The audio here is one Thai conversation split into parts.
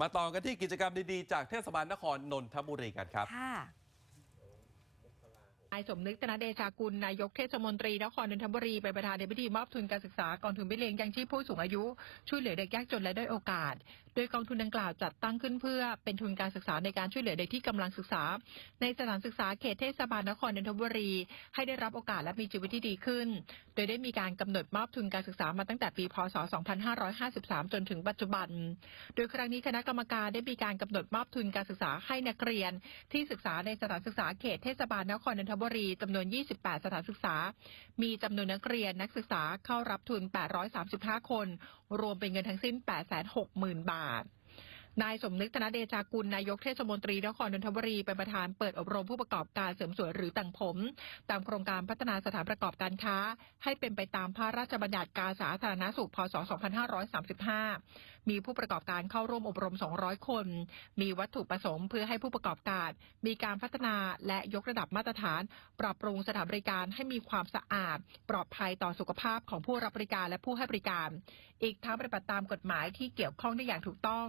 มาต่อกันที่กิจกรรมดีๆ จากเทศบาลนครนนทบุรีกันครับค่ะนายสมนึกธนเดชากุล นายกเทศมนตรีนครนนทบุรีเป็นประธานในพิธีมอบทุนการศึกษากองทุนไปเลี้ยงยังชีพผู้สูงอายุ ช่วยเหลือเด็กยากจนและด้อยโอกาส โดยกองทุนดังกล่าวจัดตั้งขึ้นเพื่อเป็นทุนการศึกษาในการช่วยเหลือเด็กที่กำลังศึกษา ในสถานศึกษาเขตเทศบาลนครนนทบุรี ให้ได้รับโอกาสและมีชีวิตที่ดีขึ้น โดยได้มีการกำหนดมอบทุนการศึกษามาตั้งแต่ปี พศ 2553 จนถึงปัจจุบัน โดยครั้งนี้คณะกรรมการได้มีการกำหนดมอบทุนการศึกษาให้นักเรียน ที่ศึกษาในสถานศึกษาเขตเทศบาลนครนนทบุรีจำนวน 28 สถานศึกษา มีจำนวนนักเรียนนักศึกษาเข้ารับทุน 835 คน รวมเป็นเงินทั้งสิ้น 860,000 บาทนายสมนึกธนเดชากุลนายกเทศมนตรีนครนนทบุรีเป็นประธานเปิดอบรมผู้ประกอบการเสริมสวยหรือแต่งผม ตามโครงการพัฒนาสถานประกอบการค้า ให้เป็นไปตามพระราชบัญญัติการสาธารณสุขพศ 2535 มีผู้ประกอบการเข้าร่วมอบรม 200 คน มีวัตถุประสงค์เพื่อให้ผู้ประกอบการ มีการพัฒนาและยกระดับมาตรฐาน ปรับปรุงสถานบริการให้มีความสะอาด ปลอดภัยต่อสุขภาพของผู้รับบริการและผู้ให้บริการ อีกทั้งปฏิบัติตามกฎหมายที่เกี่ยวข้องได้อย่างถูกต้อง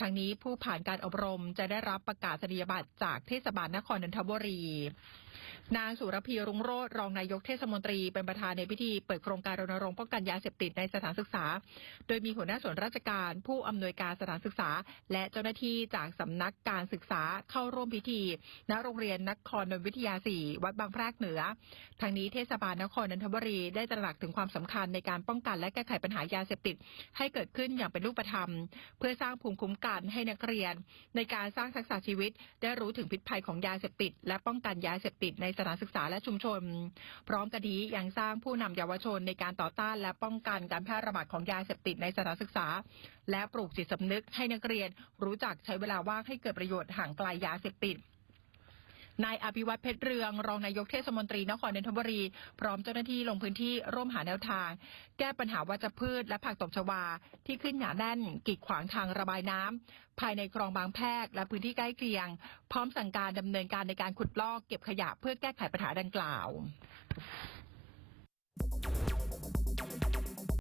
ทั้งนี้ผู้ผ่านการอบรมจะได้รับประกาศนียบัตรจากเทศบาลนครนนทบุรี นางสุรพีรุงโรจน์รองนายกเทศมนตรีเป็นประธานในพิธีเปิดโครงการรณรงค์ป้องกันยาเสพติดในสถานศึกษา โดยมีหัวหน้าส่วนราชการ ผู้อำนวยการสถานศึกษา และเจ้าหน้าที่จากสำนักการศึกษาเข้าร่วมพิธี ณโรงเรียนนครนนทวิทยา4วัดบางแพรกเหนือทางนี้เทศบาลนครนนทบุรีได้ตระหนักถึงความสำคัญในการป้องกันและแก้ไขปัญหายาเสพติด ให้เกิดขึ้นอย่างเป็นรูปธรรม เพื่อสร้างภูมิคุ้มกันให้นักเรียน ในการสร้างทักษะชีวิต ได้รู้ถึงพิษภัยของยาเสพติด และป้องกันยาเสพติดในสถานศึกษาและชุมชน พร้อมกันนี้ยังสร้างผู้นำเยาวชนในการต่อต้านและป้องกันการแพร่ระบาดของยาเสพติดในสถานศึกษา และปลูกจิตสำนึกให้นักเรียนรู้จักใช้เวลาว่างให้เกิดประโยชน์ห่างไกลยาเสพติด นายอภิวัตเพชรเรือง รองนายกเทศมนตรีนครนนทบุรี พร้อมเจ้าหน้าที่ลงพื้นที่ร่วมหาแนวทาง แก้ปัญหาวัชพืชและผักตบชวา ที่ขึ้นหนาแน่นกีดขวางทางระบายน้ำภายในคลองบางแพรกและพื้นที่ใกล้เคียง พร้อมสั่งการดำเนินการในการขุดลอกเก็บขยะเพื่อแก้ไขปัญหาดังกล่าว